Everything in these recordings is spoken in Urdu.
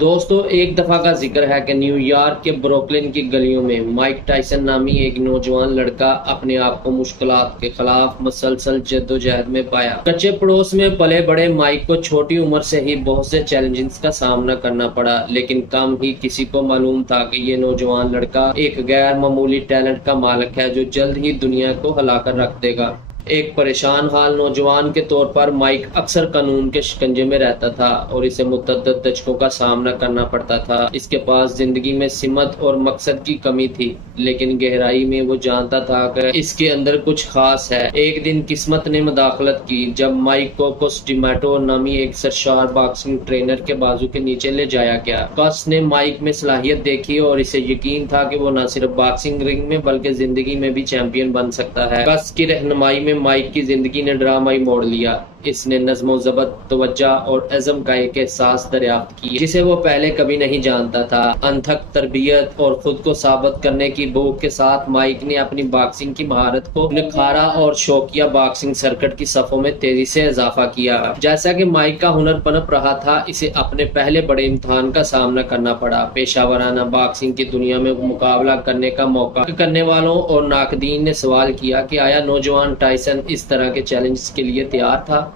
دوستو، ایک دفعہ کا ذکر ہے کہ نیو یارک کے بروکلن کی گلیوں میں مائک ٹائسن نامی ایک نوجوان لڑکا اپنے آپ کو مشکلات کے خلاف مسلسل جدوجہد میں پایا۔ کچے پڑوس میں پلے بڑے مائک کو چھوٹی عمر سے ہی بہت سے چیلنجز کا سامنا کرنا پڑا، لیکن کم ہی کسی کو معلوم تھا کہ یہ نوجوان لڑکا ایک غیر معمولی ٹیلنٹ کا مالک ہے جو جلد ہی دنیا کو ہلا کر رکھ دے گا۔ ایک پریشان حال نوجوان کے طور پر مائک اکثر قانون کے شکنجے میں رہتا تھا اور اسے متعدد دھچکوں کا سامنا کرنا پڑتا تھا۔ اس کے پاس زندگی میں سمت اور مقصد کی کمی تھی، لیکن گہرائی میں وہ جانتا تھا کہ اس کے اندر کچھ خاص ہے۔ ایک دن قسمت نے مداخلت کی جب مائک کو کس ڈیمیٹو نامی ایک سرشار باکسنگ ٹرینر کے بازو کے نیچے لے جایا گیا۔ کس نے مائک میں صلاحیت دیکھی اور اسے یقین تھا کہ وہ نہ صرف باکسنگ رنگ میں بلکہ زندگی میں بھی چیمپئن بن سکتا ہے۔ کس کی رہنمائی میں مائک کی زندگی نے ڈرامائی موڑ لیا۔ اس نے نظم و ضبط، توجہ اور عزم کا ایک احساس دریافت کیا جسے وہ پہلے کبھی نہیں جانتا تھا۔ انتھک تربیت اور خود کو ثابت کرنے کی بھوک کے ساتھ مائک نے اپنی باکسنگ کی مہارت کو نکھارا اور شوقیہ باکسنگ سرکٹ کی صفوں میں تیزی سے اضافہ کیا۔ جیسا کہ مائک کا ہنر پنپ رہا تھا، اسے اپنے پہلے بڑے امتحان کا سامنا کرنا پڑا۔ پیشہ ورانہ باکسنگ کی دنیا میں مقابلہ کرنے کا موقع کرنے والوں اور ناقدین نے سوال کیا کہ آیا نوجوان ٹائسن اس طرح کے چیلنجز کے لیے تیار تھا،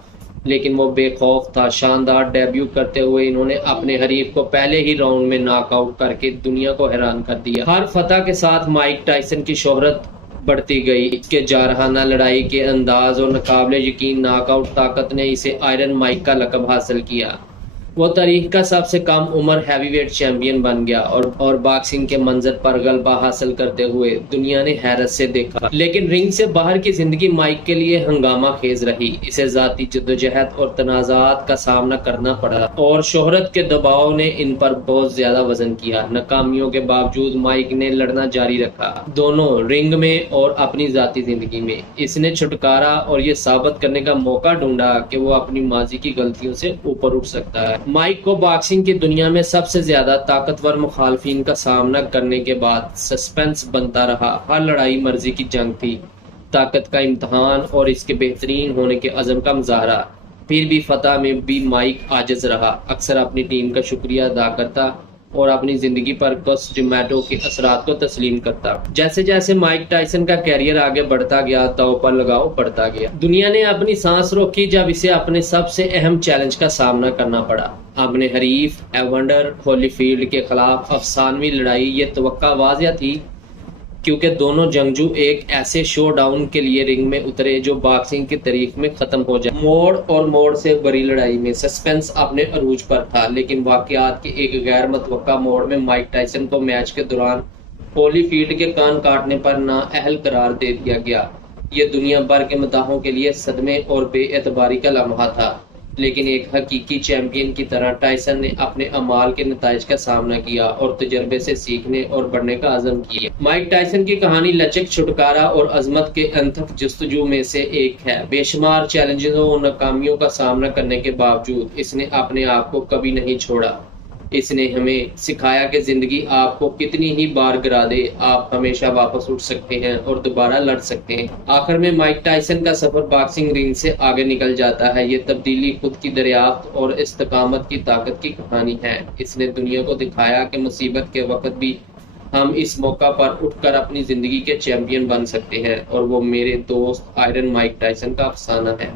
لیکن وہ بے خوف تھا۔ شاندار ڈیبیو کرتے ہوئے انہوں نے اپنے حریف کو پہلے ہی راؤنڈ میں ناک آؤٹ کر کے دنیا کو حیران کر دیا۔ ہر فتح کے ساتھ مائک ٹائسن کی شہرت بڑھتی گئی۔ اس کے جارحانہ لڑائی کے انداز اور ناقابل یقین ناک آؤٹ طاقت نے اسے آئرن مائک کا لقب حاصل کیا۔ وہ تاریخ کا سب سے کم عمر ہیوی ویٹ چیمپئن بن گیا اور باکسنگ کے منظر پر غلبہ حاصل کرتے ہوئے دنیا نے حیرت سے دیکھا۔ لیکن رنگ سے باہر کی زندگی مائک کے لیے ہنگامہ خیز رہی۔ اسے ذاتی جدوجہد اور تنازعات کا سامنا کرنا پڑا اور شہرت کے دباؤ نے ان پر بہت زیادہ وزن کیا۔ ناکامیوں کے باوجود مائک نے لڑنا جاری رکھا، دونوں رنگ میں اور اپنی ذاتی زندگی میں۔ اس نے چھٹکارا اور یہ ثابت کرنے کا موقع ڈھونڈا کہ وہ اپنی ماضی کی غلطیوں سے اوپر اٹھ سکتا ہے۔ مائک کو باکسنگ کی دنیا میں سب سے زیادہ طاقتور مخالفین کا سامنا کرنے کے بعد سسپنس بنتا رہا۔ ہر لڑائی مرضی کی جنگ تھی، طاقت کا امتحان اور اس کے بہترین ہونے کے عزم کا مظاہرہ۔ پھر بھی فتح میں بھی مائک عاجز رہا، اکثر اپنی ٹیم کا شکریہ ادا کرتا اور اپنی زندگی پر کس ڈیمیٹو کے اثرات کو تسلیم کرتا۔ جیسے جیسے مائک ٹائسن کا کیریئر آگے بڑھتا گیا، داؤ پر لگاؤ بڑھتا گیا۔ دنیا نے اپنی سانس روکی جب اسے اپنے سب سے اہم چیلنج کا سامنا کرنا پڑا، اپنے حریف ایونڈر ہولی فیلڈ کے خلاف افسانوی لڑائی۔ یہ توقع واضح تھی کیونکہ دونوں جنگجو ایک ایسے شو ڈاؤن کے لیے رنگ میں اترے جو باکسنگ کی تاریخ میں ختم ہو جائے۔ موڑ اور موڑ سے بری لڑائی میں سسپنس اپنے عروج پر تھا، لیکن واقعات کے ایک غیر متوقع موڑ میں مائک ٹائسن کو میچ کے دوران ہولی فیلڈ کے کان کاٹنے پر نااہل قرار دے دیا گیا۔ یہ دنیا بھر کے مداحوں کے لیے صدمے اور بے اعتباری کا لمحہ تھا، لیکن ایک حقیقی چیمپئن کی طرح ٹائسن نے اپنے اعمال کے نتائج کا سامنا کیا اور تجربے سے سیکھنے اور بڑھنے کا عزم کیا۔ مائک ٹائسن کی کہانی لچک، چھٹکارا اور عظمت کے انتھک جستجو میں سے ایک ہے۔ بے شمار چیلنجوں اور ناکامیوں کا سامنا کرنے کے باوجود اس نے اپنے آپ کو کبھی نہیں چھوڑا۔ اس نے ہمیں سکھایا کہ زندگی آپ کو کتنی ہی بار گرا دے، آپ ہمیشہ واپس اٹھ سکتے ہیں اور دوبارہ لڑ سکتے ہیں۔ آخر میں مائک ٹائسن کا سفر باکسنگ رنگ سے آگے نکل جاتا ہے۔ یہ تبدیلی، خود کی دریافت اور استقامت کی طاقت کی کہانی ہے۔ اس نے دنیا کو دکھایا کہ مصیبت کے وقت بھی ہم اس موقع پر اٹھ کر اپنی زندگی کے چیمپئن بن سکتے ہیں، اور وہ میرے دوست آئرن مائک ٹائسن کا افسانہ ہے۔